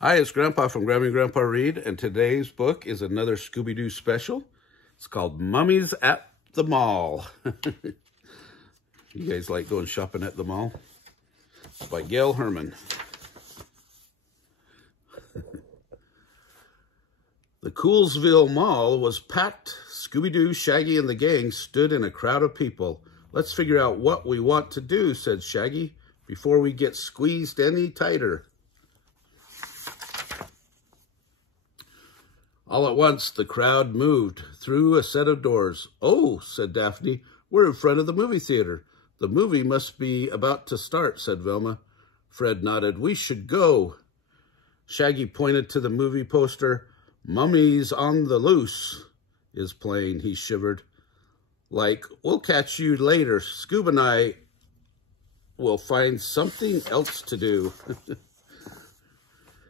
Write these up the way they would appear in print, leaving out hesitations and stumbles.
Hi, it's Grandpa from Grammy and Grandpa Read, and today's book is another Scooby-Doo special. It's called Mummies at the Mall. You guys like going shopping at the mall? It's by Gail Herman. The Coolsville Mall was packed. Scooby-Doo, Shaggy, and the gang stood in a crowd of people. "Let's figure out what we want to do," said Shaggy, "before we get squeezed any tighter." All at once, the crowd moved through a set of doors. "Oh," said Daphne, "we're in front of the movie theater. The movie must be about to start," said Velma. Fred nodded. "We should go." Shaggy pointed to the movie poster. "Mummies on the Loose is playing," he shivered. "Like, we'll catch you later. Scoob and I will find something else to do."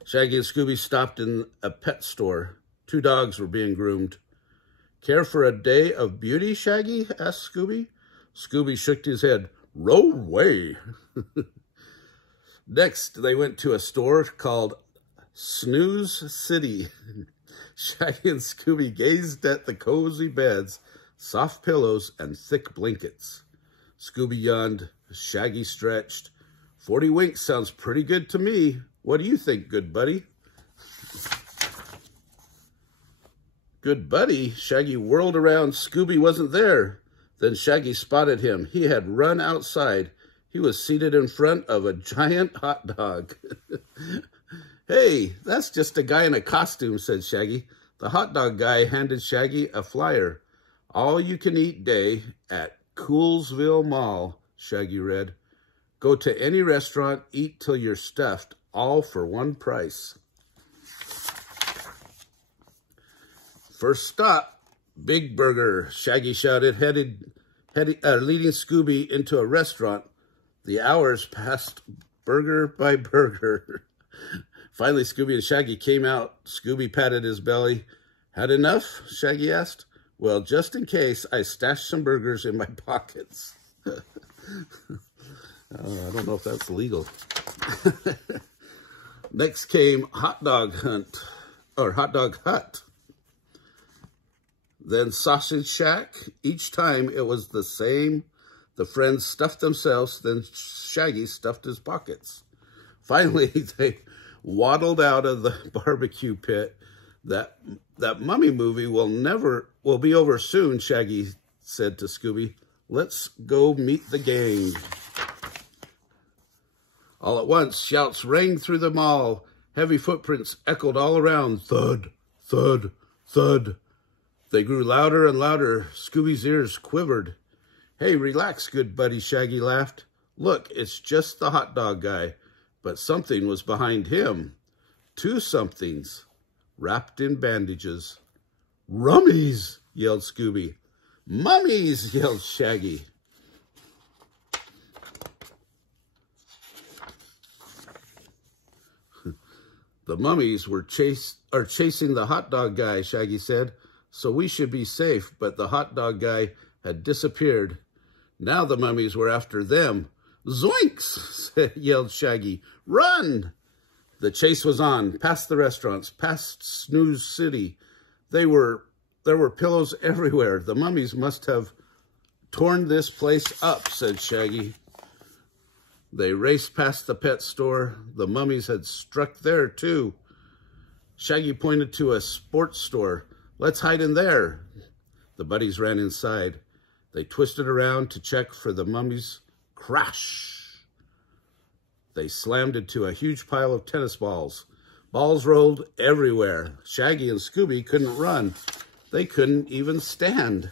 Shaggy and Scooby stopped in a pet store. 2 dogs were being groomed. "Care for a day of beauty, Shaggy?" asked Scooby. Scooby shook his head. "Roll away." Next, they went to a store called Snooze City. Shaggy and Scooby gazed at the cozy beds, soft pillows, and thick blankets. Scooby yawned. Shaggy stretched. 40 winks sounds pretty good to me. What do you think, good buddy? Good buddy? Shaggy whirled around. Scooby wasn't there. Then Shaggy spotted him. He had run outside. He was seated in front of a giant hot dog. "Hey, that's just a guy in a costume," said Shaggy. The hot dog guy handed Shaggy a flyer. "All you can eat day at Coolsville Mall," Shaggy read. "Go to any restaurant, eat till you're stuffed, all for one price." "First stop, Big Burger," Shaggy shouted, leading Scooby into a restaurant. The hours passed burger by burger. Finally, Scooby and Shaggy came out. Scooby patted his belly. "Had enough?" Shaggy asked. "Well, just in case, I stashed some burgers in my pockets." I don't know if that's legal. Next came Hot Dog Hut. Then Sausage Shack. Each time it was the same. The friends stuffed themselves, then Shaggy stuffed his pockets. Finally, they waddled out of the barbecue pit. That mummy movie will be over soon," Shaggy said to Scooby. "Let's go meet the gang." All at once, shouts rang through the mall. Heavy footprints echoed all around. Thud, thud, thud. They grew louder and louder. Scooby's ears quivered. "Hey, relax, good buddy," Shaggy laughed. "Look, it's just the hot dog guy." But something was behind him. 2 somethings, wrapped in bandages. "Rummies!" yelled Scooby. "Mummies!" yelled Shaggy. "The mummies were chasing the hot dog guy," Shaggy said. "So we should be safe, but the hot dog guy had disappeared. Now the mummies were after them." "Zoinks!" yelled Shaggy. "Run!" The chase was on, past the restaurants, past Snooze City. There were pillows everywhere. "The mummies must have torn this place up," said Shaggy. They raced past the pet store. The mummies had struck there, too. Shaggy pointed to a sports store. "Let's hide in there." The buddies ran inside. They twisted around to check for the mummies. Crash! They slammed into a huge pile of tennis balls. Balls rolled everywhere. Shaggy and Scooby couldn't run. They couldn't even stand.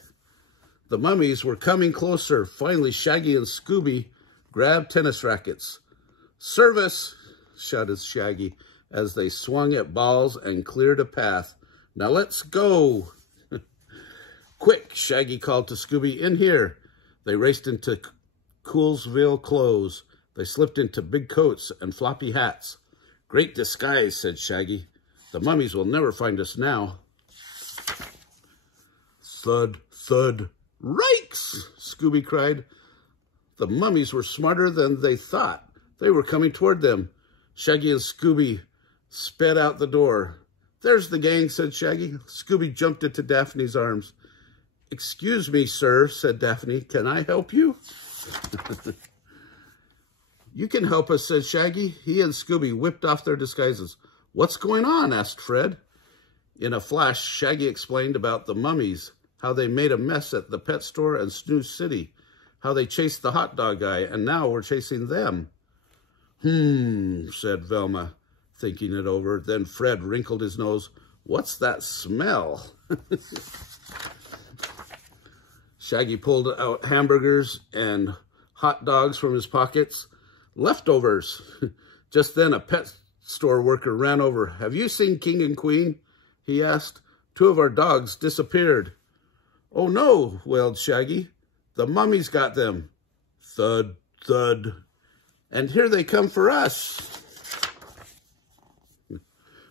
The mummies were coming closer. Finally, Shaggy and Scooby grabbed tennis rackets. "Service!" shouted Shaggy as they swung at balls and cleared a path. "Now let's go." "Quick," Shaggy called to Scooby, "in here." They raced into Coolsville clothes. They slipped into big coats and floppy hats. "Great disguise," said Shaggy. "The mummies will never find us now." Thud, thud. "Rikes!" Scooby cried. The mummies were smarter than they thought. They were coming toward them. Shaggy and Scooby sped out the door. "There's the gang," said Shaggy. Scooby jumped into Daphne's arms. "Excuse me, sir," said Daphne. "Can I help you?" "You can help us," said Shaggy. He and Scooby whipped off their disguises. "What's going on?" asked Fred. In a flash, Shaggy explained about the mummies, how they made a mess at the pet store and Snooze City, how they chased the hot dog guy, and now we're chasing them. Said Velma, thinking it over. Then Fred wrinkled his nose. "What's that smell?" Shaggy pulled out hamburgers and hot dogs from his pockets. "Leftovers." Just then a pet store worker ran over. "Have you seen King and Queen?" he asked. "Two of our dogs disappeared." "Oh no," wailed Shaggy. "The mummies got them." Thud, thud. "And here they come for us."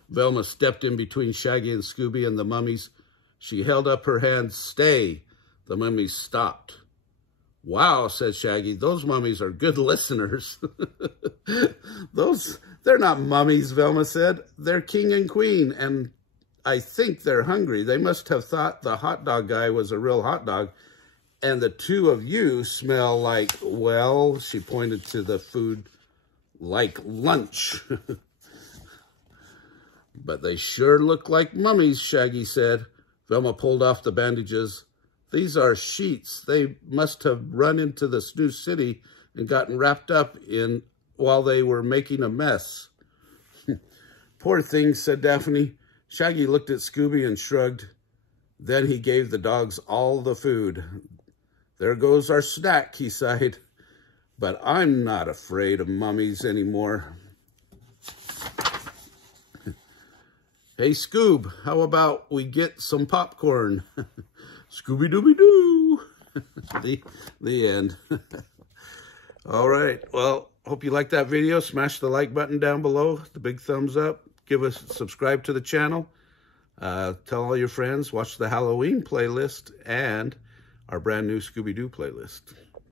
Velma stepped in between Shaggy and Scooby and the mummies. She held up her hand. "Stay." The mummies stopped. "Wow," said Shaggy, "those mummies are good listeners." They're not mummies," Velma said. "They're King and Queen, and I think they're hungry. They must have thought the hot dog guy was a real hot dog, and the two of you smell like, well," she pointed to the food, "like lunch." "But they sure look like mummies," Shaggy said. Velma pulled off the bandages. "These are sheets. They must have run into the Snooze City and gotten wrapped up in while they were making a mess." "Poor things," said Daphne. Shaggy looked at Scooby and shrugged. Then he gave the dogs all the food. "There goes our snack," he sighed. "But I'm not afraid of mummies anymore." "Hey, Scoob, how about we get some popcorn?" Scooby-Dooby-Doo. The end. All right. Well, hope you liked that video. Smash the like button down below, the big thumbs up. Give us subscribe to the channel. Tell all your friends. Watch the Halloween playlist and our brand new Scooby-Doo playlist.